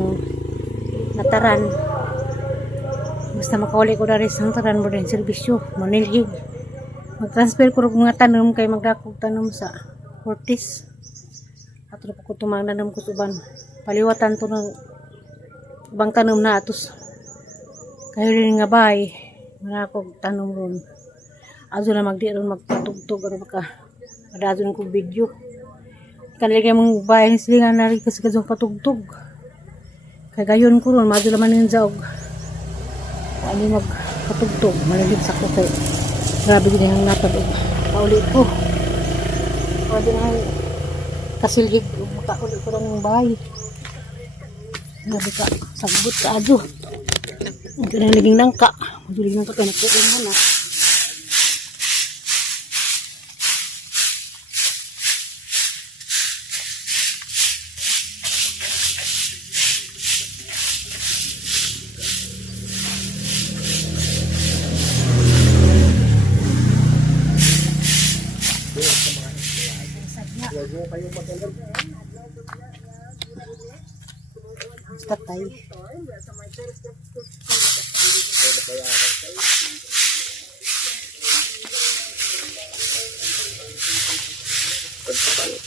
ng nataran. Basta makauli ko na rin sa taran mo din servisyo, manilhig. Mag-transfer ko rin mga tanom kay magdakog tanom sa Fortis. At rin ko tumang nanom ko suban. Paliwatan to ng ibang tanom na atos. Kayo rin nga bay, manakog tanom ron. Azo na magdi ron magpatugtog o baka madazo ng kong video. Kanilagay mong bayan sila nga nari kasi kazong patugtog. Kaya gayon ko ron, mazo naman yung zaog. Ano magpatugtog, maligid sa ko kay grabe din ang napalog. Paulit ko. Pwede na kasilhig, makaulit ko lang ng bahay. Grabe ka, sagbot ka ajo. Ito na naging nangka. Madulig nangka ka na po yung na. Patay.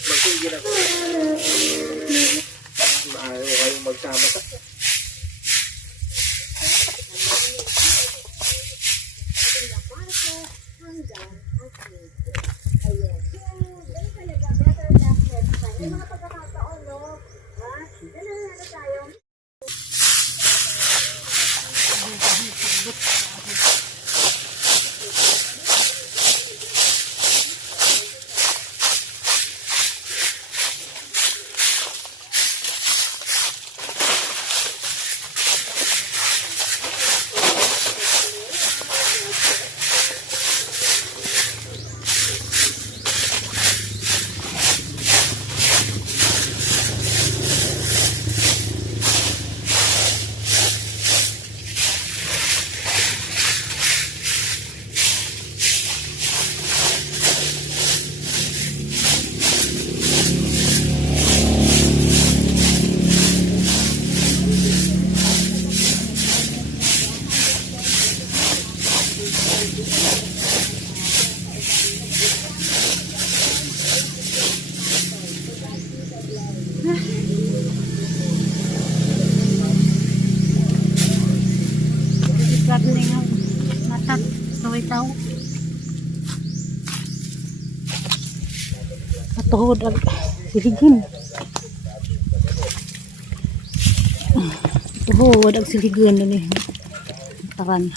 Magsigil ako. Maayo kayong magsama sa Matat, saway tao. Katuhod ang siligin. Katuhod ang siligin ini. Taran.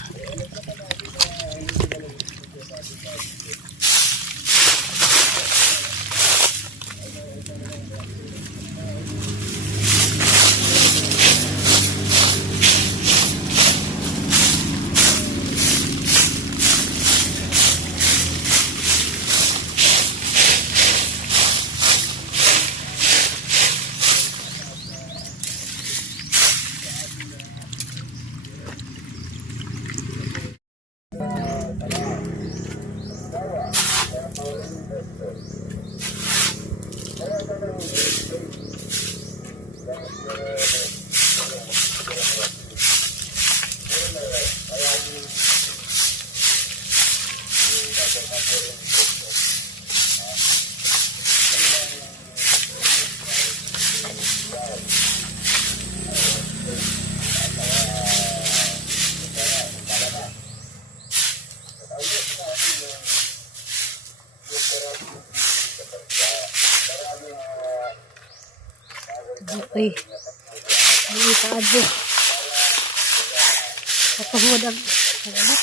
Okay. Ay, taado. Katuhod ang sagot.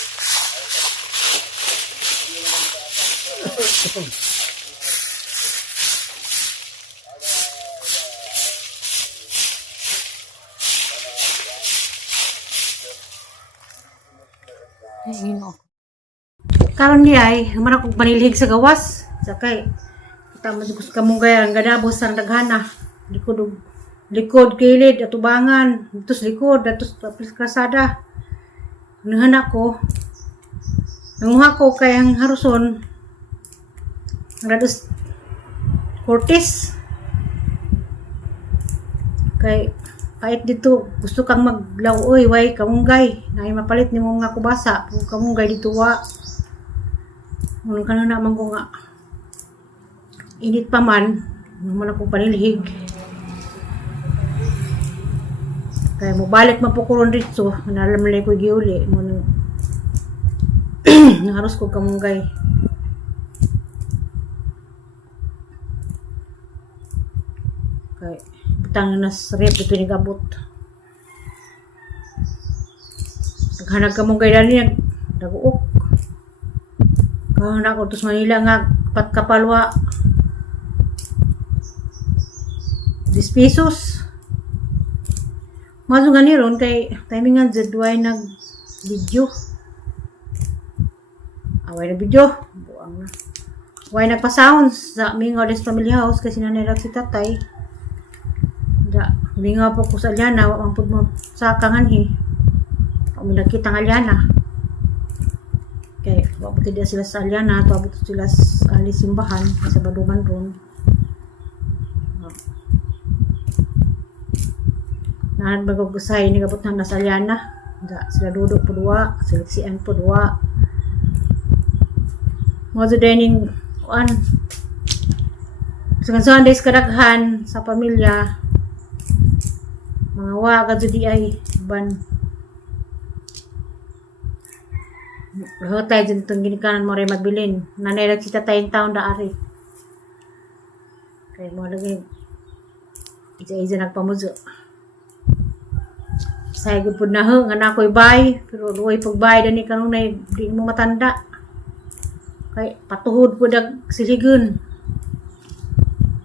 Ay, hino. Karon di ay, naman akong panilhig sa gawas. Sakay. Tama sa kamong gaya, ang gadabos sa daghana. Likod, kilid, atubangan, atus likod, atus kasada. Nahanak ko. Nanguha ko kay ang haruson. Ang rados Fortis. Kay kahit dito gusto kang maglawoy way kamunggay na mapalit nimo nga kubasa kung kamunggay dito wa mun kana na man ko nga init pa man naman ako panilhig kaya mo balik mapukuron dito nalamlay ko giuli mo naharos ko kamunggay kay butang nas rep ito ni gabot naghanag kamunggay dali nag-uok kahanag ko tos Manila nga kapalwa 10 pesos maso gani ron kay timing nga jadway nag video away na video buang na away nagpa-sounds sa Mingoles Family House kasi nanay si tatay da mingaw po ko sa Alyana wa man pud mo sa kanganhi o nakita nga Alyana kay wa pud sila sa Alyana to abot sila sa simbahan sa Baduman ron nahan bagog-usay ni gabot na sa Alyana da sila dudok po duwa sila sian po duwa mo sa dining kuan sa Sundays kadaghan sa pamilya mga waga di ay ban hotay dyan itong ginikanan mo rin magbilin nanay kita tayong taon da ari kaya mo lagi isa nagpamuzo say good po na ho nga na ako'y bay pero luway pag bay dani kanunay di mo matanda kay patuhod po dag siligun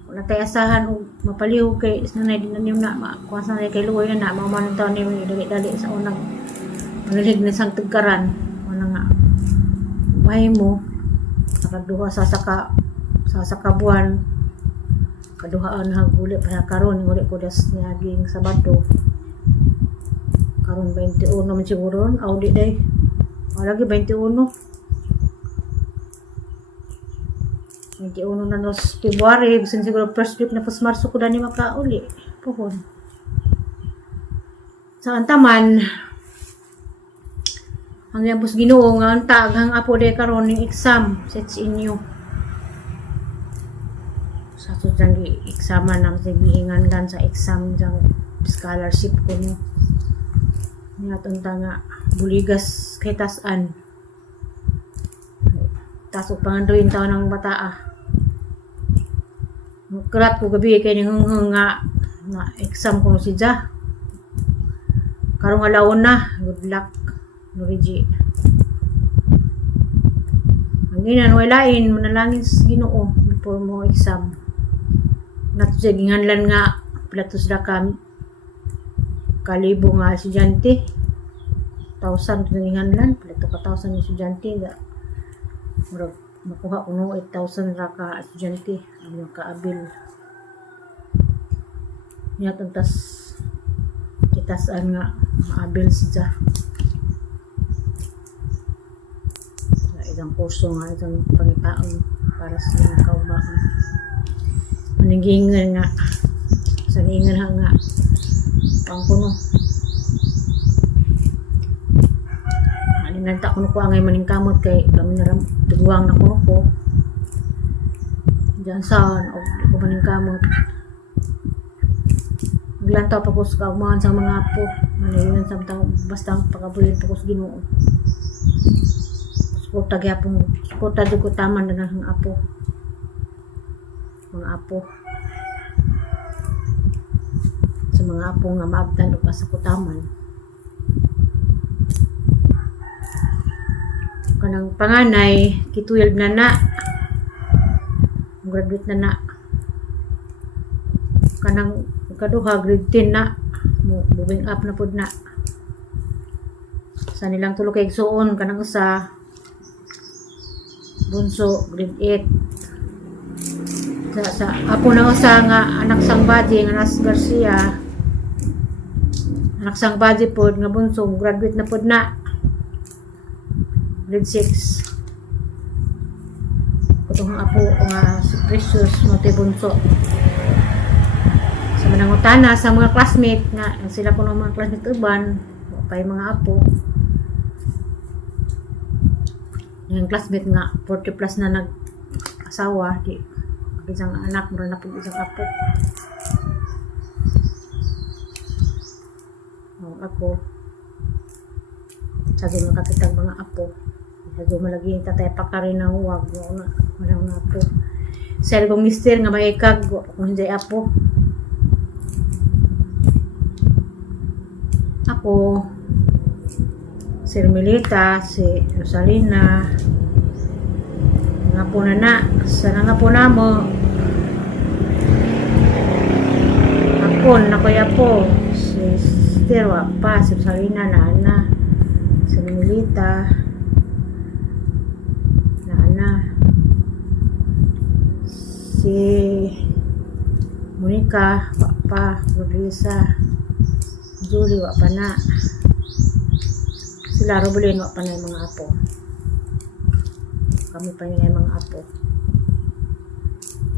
wala tayo asahan o mapaliw kay sanay din na niyo na kuha sanay kay luway na mamaman taon niyo dali-dali sa unang manilig na isang tugkaran wala nga bahay mo nakaduha sa saka buwan kaduhaan na huli pa karon huli ko das niyaging Sabado karon 21 man siguro audi day wala lagi 21 na nos February, bisan siguro first week na pas Marso ko dani makauli. Pohon. Sa antaman, ang yapos Ginoo nga ang taghang apo de karon ning exam sets inyo. Sa tutang examan nam sa gihingan gan sa exam jang scholarship ko niyo. Nga tunta nga buligas kay tasan. Tasok pangandoyin taon ng bataa. Kerat ko gabi kay ni hung nga exam ko si Ja. Karong alawon na, good luck. Noriji. Ang ginan walain manalangin sa Ginoo before mo exam. Nato ginganlan nga platos da kam kalibo nga estudyante. 1,000 ginganlan, plato ka 1,000 estudyante da. Murag makuha ko no 8,000 ra ka estudyante ang kaabil niya tuntas kitasaan nga maabil siya sa isang kurso nga isang pangitaon para sa mga kaubahan manigingan nga sa niingan nga pangkuno nanta ko ko angay maning kamot kay kami naram tiguang na ko diyan sa ko maning kamot naglantaw pa ko sa kaumahan sa mga apo manilan samtang basta pagabuhin pa ko sa Ginoo suporta gyapon suporta jud ko taman na ng apo mga apo sa mga apo nga maabtan og sa kutaman kanang panganay K-12 na graduate na kanang kaduha grade 10 na moving up na pud na sa nilang tulo kay igsuon kanang usa bunso grade 8 sa apo na usa nga anak sang badi nga Nas Garcia anak sang badi pod nga bunso graduate na pod na grade 6 kutong apo nga si Precious Montebunso sa Nangutana sa mga classmate nga sila kuno mga classmate uban wa pay mga apo. Yung classmate nga 40 plus na nag-asawa di isang anak mo na pud isang apo. Ako sabi makakitag mga apo sabi malagi tatay pa ka rin na huwag na mga apo sa kong mister nga maikag kung hindi apo ako si Melita, si Rosalina nga po na sana nga po na mo ako na kuya po si Sterwa pa si Rosalina na si Melita na si Monica pa Rodrisa Julie wa pa na sila Robulin wa pa na yung mga apo kami pa niya yung mga apo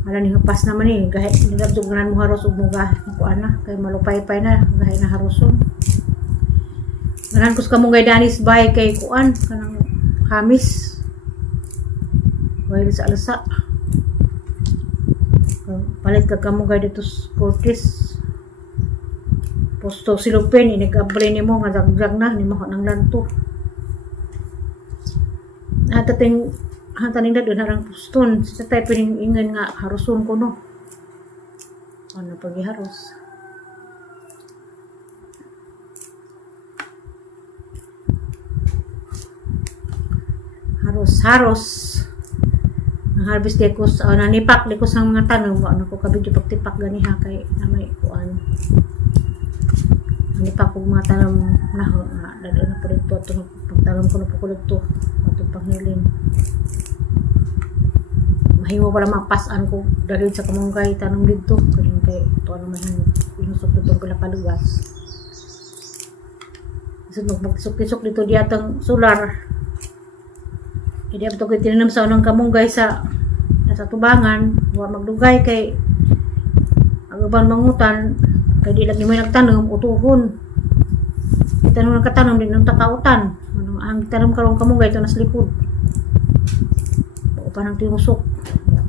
wala ni pas naman eh kahit nilagdugnan mo haros ug muga ko ana kay malupay-pay na kahit na haroson ngaran kus kamong danis bay kay kuan kanang Hamis wala sa alasa palit ka kamong dito Curtis posto silupin inigabri ni mo nga dagdag na ni mo nang lanto atating hataning dadon harang poston sa tayo pining ingan nga haruson ko no ano paghiharos haros ang harvest day ko sa nanipak di ko sa mga tanong ano ko kabidyo pagtipak ganiha kay may kuan nanipak ko mga tanong na dadon na po dito ito pagtanong ko na po ko dito ito panghilin mahiwa pala mapasan ko dahil sa kamunggay tanong dito kaling kay ito ano man inusok dito pala kalugas so magtisok dito di atang solar hindi abto ko tinanam sa unang kamunggay sa tubangan wa magdugay kay ang uban mangutan kay di lagi may nagtanong utuhon itanong nagkatanom din ng takautan ang tanong karong kamunggay ito nas likod upan ang tinusok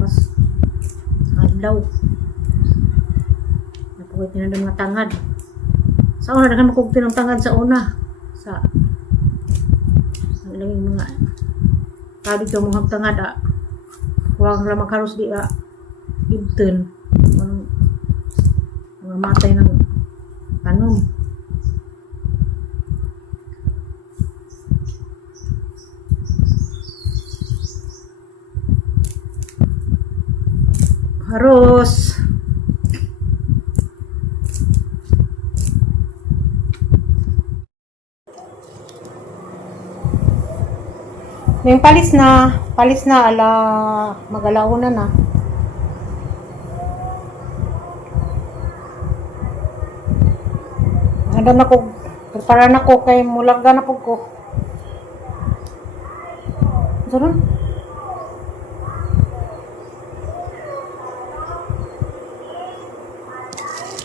pas adlaw napuwit nila ng mga tangad sa una nakan makugti ng tangad sa una sa ilang mga sabi ito mga tangad huwag lang makaros di ibten mga matay ng tanom harus yung palis na ala magalauna na handa na ko prepara na ko kay mulagda na po ko saron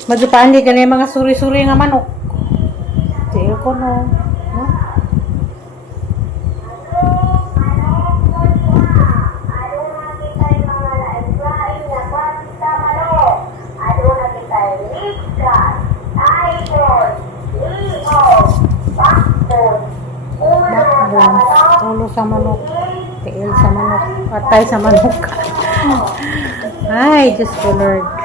madupaan di ganyan mga suri-suri nga manok tiil ko no ulo sa manok tiil sa manok patay sa manok ay Diyos ko Lord